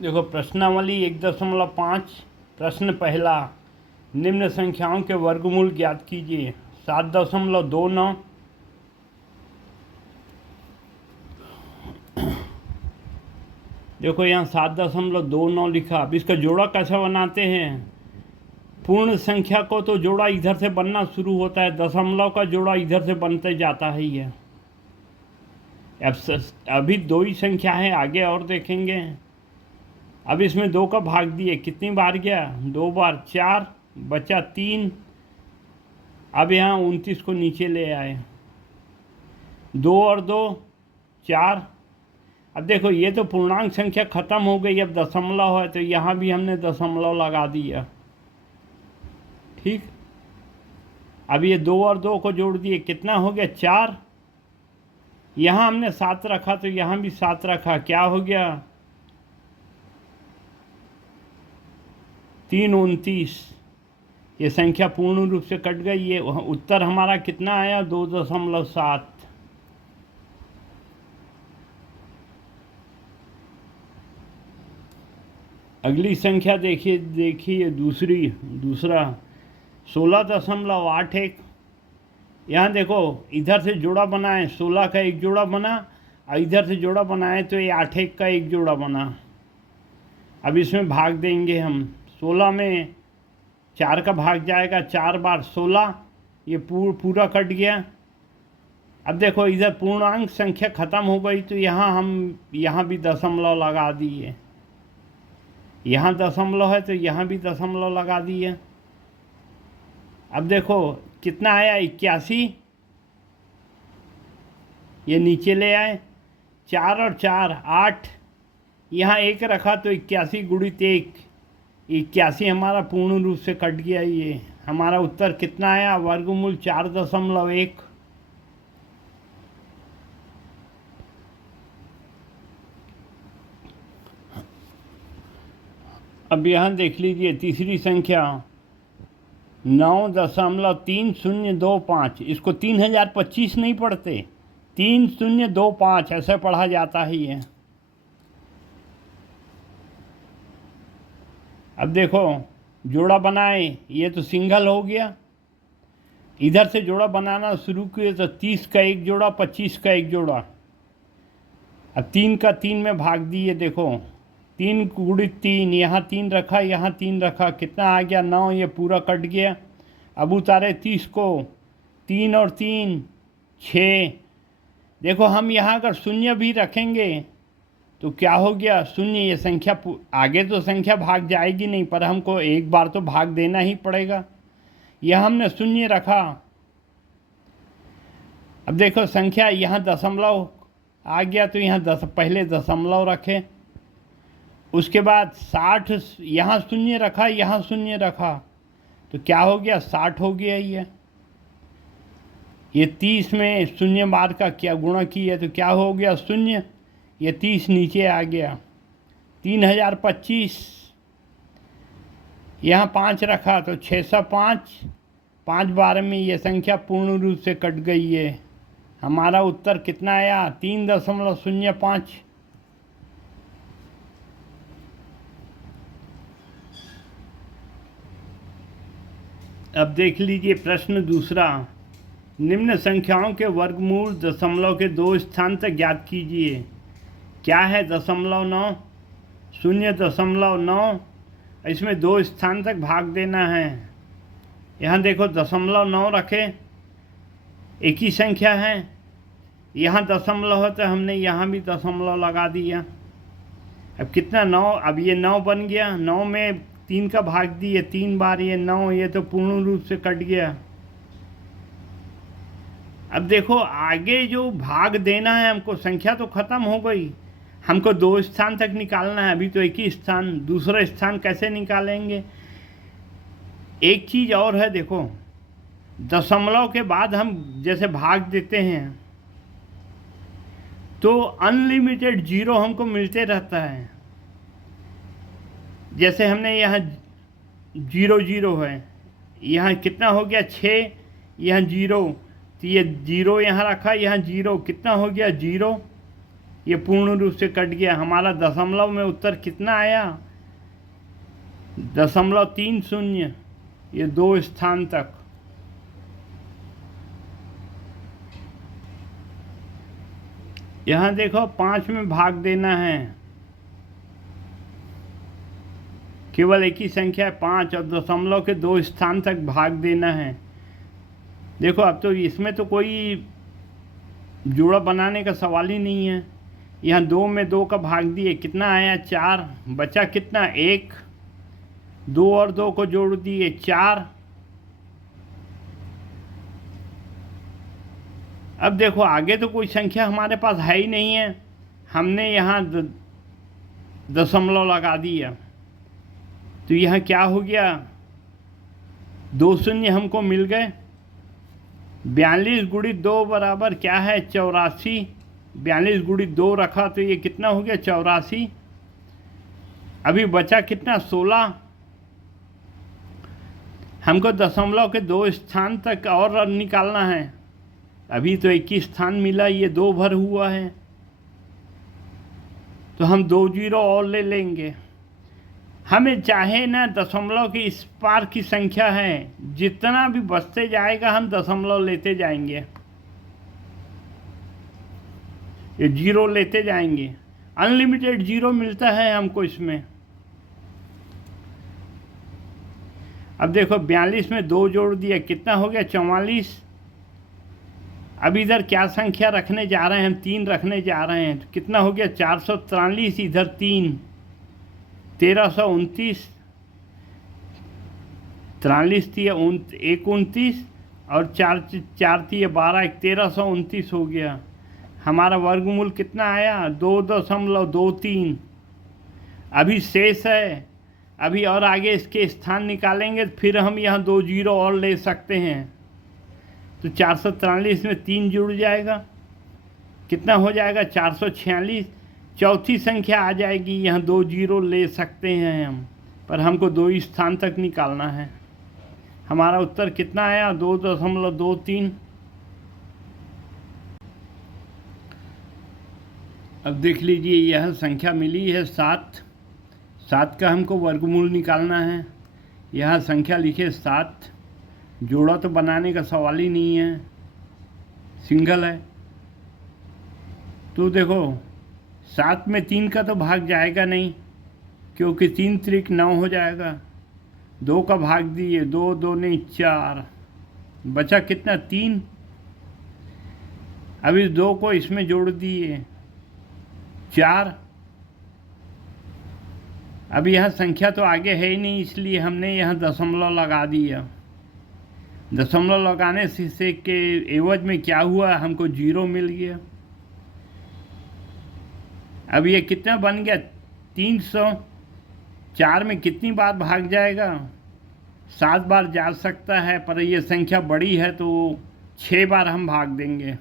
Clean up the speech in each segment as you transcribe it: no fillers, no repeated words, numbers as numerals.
देखो प्रश्नावली 1.5। प्रश्न पहला, निम्न संख्याओं के वर्गमूल ज्ञात कीजिए। 7.29। देखो यहाँ 7.29 लिखा। अब इसका जोड़ा कैसे बनाते हैं? पूर्ण संख्या को तो जोड़ा इधर से बनना शुरू होता है, दशमलव का जोड़ा इधर से बनते जाता है। ये अभी दो ही संख्या है, आगे और देखेंगे। अब इसमें 2 का भाग दिए, कितनी बार गया? 2 बार। 4 बचा 3। अब यहाँ 29 को नीचे ले आए। 2 और 2 4। अब देखो ये तो पूर्णांक संख्या खत्म हो गई, अब दशमलव है तो यहाँ भी हमने दशमलव लगा दिया। ठीक। अब ये 2 और 2 को जोड़ दिए, कितना हो गया? 4। यहाँ हमने 7 रखा तो यहाँ भी 7 रखा, क्या हो गया? 3 29। ये संख्या पूर्ण रूप से कट गई। ये उत्तर हमारा कितना आया? 2.7। अगली संख्या देखिए दूसरा 16.81। यहाँ देखो इधर से जोड़ा बनाए, 16 का एक जोड़ा बना और इधर से जोड़ा बनाए तो ये 8 का एक जोड़ा बना। अब इसमें भाग देंगे हम। 16 में 4 का भाग जाएगा, 4 बार 16। ये पूरा कट गया। अब देखो इधर पूर्णांक संख्या खत्म हो गई तो यहाँ भी दशमलव लगा दिए। यहाँ दशमलव है तो यहाँ भी दशमलव लगा दिए। अब देखो कितना आया? 81। ये नीचे ले आए, 4 और 4 8। यहाँ 1 रखा तो 81 गुणित 1, 81 हमारा पूर्ण रूप से कट गया। ये हमारा उत्तर कितना आया? वर्गमूल 4.1। अब यहाँ देख लीजिए तीसरी संख्या 9.3025। इसको 3025 नहीं पढ़ते, 3025 ऐसे पढ़ा जाता है ये। अब देखो जोड़ा बनाए, ये तो सिंगल हो गया। इधर से जोड़ा बनाना शुरू किए तो 30 का एक जोड़ा, 25 का एक जोड़ा। अब 3 का 3 में भाग दिए। देखो 3 गुणित 3, यहाँ 3 रखा, यहाँ 3 रखा, कितना आ गया? 9। ये पूरा कट गया। अब उतारे 30 को, 3 और 3 6। देखो हम यहाँ अगर शून्य भी रखेंगे तो क्या हो गया? शून्य। ये संख्या आगे तो संख्या भाग जाएगी नहीं, पर हमको एक बार तो भाग देना ही पड़ेगा। यह हमने शून्य रखा। अब देखो संख्या यहाँ दशमलव आ गया तो यहाँ पहले दशमलव रखे। उसके बाद 60, यहाँ शून्य रखा, यहाँ शून्य रखा तो क्या हो गया? 60 हो गया। ये 30 में शून्य बार का क्या गुणा किया तो क्या हो गया? शून्य। ये 30 नीचे आ गया। 3025। यहाँ 5 रखा तो 605। 5 बार में ये संख्या पूर्ण रूप से कट गई है। हमारा उत्तर कितना आया? 3.05। अब देख लीजिए प्रश्न दूसरा, निम्न संख्याओं के वर्गमूल दशमलव के 2 स्थान तक ज्ञात कीजिए। क्या है? 0.9, 0.9। इसमें 2 स्थान तक भाग देना है। यहाँ देखो 0.9 रखे, एक ही संख्या है। यहाँ दशमलव है तो हमने यहाँ भी दशमलव लगा दिया। अब कितना? 9। अब ये 9 बन गया। 9 में 3 का भाग दिए, 3 बार ये 9। ये तो पूर्ण रूप से कट गया। अब देखो आगे जो भाग देना है हमको, संख्या तो खत्म हो गई, हमको 2 स्थान तक निकालना है। अभी तो एक ही स्थान, दूसरा स्थान कैसे निकालेंगे? एक चीज़ और है, देखो दशमलव के बाद हम जैसे भाग देते हैं तो अनलिमिटेड 0 हमको मिलते रहता है। जैसे हमने यहाँ 0 0 है, यहाँ कितना हो गया? 6। यहाँ 0 तो ये 0 यहाँ रखा, यहाँ 0, कितना हो गया? 0। ये पूर्ण रूप से कट गया। हमारा दशमलव में उत्तर कितना आया? 0.30, ये 2 स्थान तक। यहाँ देखो 5 में भाग देना है, केवल एक ही संख्या है 5, और दशमलव के 2 स्थान तक भाग देना है। देखो अब तो इसमें तो कोई जोड़ा बनाने का सवाल ही नहीं है। यहाँ 2 में 2 का भाग दिए, कितना आया? 4। बचा कितना? 1। 2 और 2 को जोड़ दिए, 4। अब देखो आगे तो कोई संख्या हमारे पास है ही नहीं है, हमने यहाँ दशमलव लगा दिया, तो यहाँ क्या हो गया? 2 शून्य हमको मिल गए। 42 गुणित 2 बराबर क्या है? 84। 42 गुणित 2 रखा तो ये कितना हो गया? 84। अभी बचा कितना? 16। हमको दशमलव के 2 स्थान तक और निकालना है। अभी तो 21 स्थान मिला, ये 2 भर हुआ है, तो हम 2 जीरो और ले लेंगे। हमें चाहे ना दशमलव के इस पार की संख्या है, जितना भी बचते जाएगा हम दशमलव लेते जाएंगे, ये जीरो लेते जाएंगे। अनलिमिटेड जीरो मिलता है हमको इसमें। अब देखो 42 में 2 जोड़ दिया, कितना हो गया? 44। अब इधर क्या संख्या रखने जा रहे हैं? हम 3 रखने जा रहे हैं, तो कितना हो गया? 443। इधर 3, 1329। 43 थी 29 और 4 थी 12, 1329 हो गया। हमारा वर्गमूल कितना आया? 2.23। अभी शेष है, अभी और आगे इसके स्थान निकालेंगे, फिर हम यहाँ 2 जीरो और ले सकते हैं, तो 443 में 3 जुड़ जाएगा, कितना हो जाएगा? 446। चौथी संख्या आ जाएगी, यहाँ 2 जीरो ले सकते हैं हम, पर हमको 2 ही स्थान तक निकालना है। हमारा उत्तर कितना आया? 2.23। अब देख लीजिए, यह संख्या मिली है 7। 7 का हमको वर्गमूल निकालना है। यहाँ संख्या लिखे 7, जोड़ा तो बनाने का सवाल ही नहीं है, सिंगल है। तो देखो 7 में 3 का तो भाग जाएगा नहीं, क्योंकि 3 त्रिक 9 हो जाएगा। 2 का भाग दिए, 2 2 नहीं 4, बचा कितना? 3। अब इस 2 को इसमें जोड़ दिए, 4। अब यहाँ संख्या तो आगे है ही नहीं, इसलिए हमने यहाँ दशमलव लगा दिया। दशमलव लगाने से के एवज में क्या हुआ? हमको 0 मिल गया। अब ये कितना बन गया? 300। 4 में कितनी बार भाग जाएगा? 7 बार जा सकता है, पर ये संख्या बड़ी है तो 6 बार हम भाग देंगे।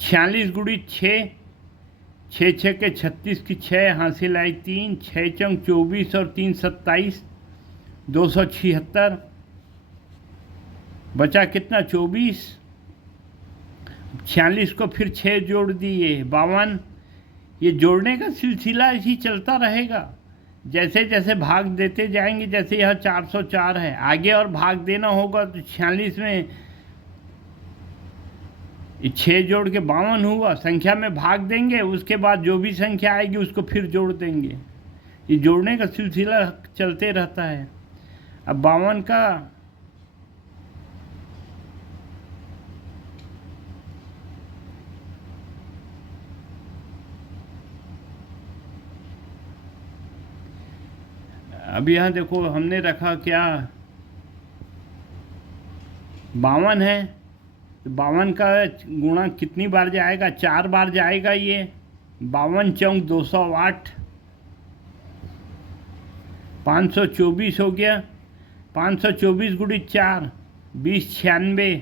46 गुणित 6, 6 6 के 36 की 6 हासिल आई 3, 6 चौक 24 और 3 27, 276। बचा कितना? 24। 46 को फिर 6 जोड़ दिए, 52। ये जोड़ने का सिलसिला इसी चलता रहेगा, जैसे जैसे भाग देते जाएंगे। जैसे यह 404 है, आगे और भाग देना होगा, तो 46 में 6 जोड़ के 52 हुआ। संख्या में भाग देंगे, उसके बाद जो भी संख्या आएगी उसको फिर जोड़ देंगे। ये जोड़ने का सिलसिला चलते रहता है। अब 52 का अब यहाँ देखो हमने रखा क्या? 52 है, तो 52 का गुणा कितनी बार जाएगा? 4 बार जाएगा। ये 52 चौक 208, 524 हो गया। 524 गुणित 4, 20 96।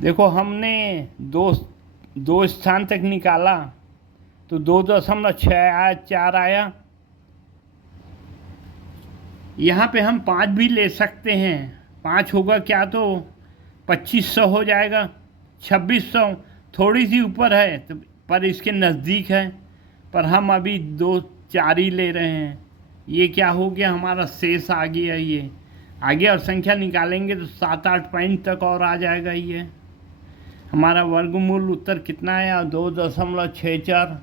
देखो हमने दो स्थान तक निकाला, तो 2.6 आया, 4 आया। यहाँ पे हम 5 भी ले सकते हैं, 5 होगा क्या तो 2500 हो जाएगा, 2600 थोड़ी सी ऊपर है तो, पर इसके नज़दीक है, पर हम अभी 2-4 ही ले रहे हैं। ये क्या हो गया, हमारा शेष आ गया, ये आगे और संख्या निकालेंगे तो 7-8 पॉइंट तक और आ जाएगा। ये हमारा वर्गमूल उत्तर कितना है, 2.64।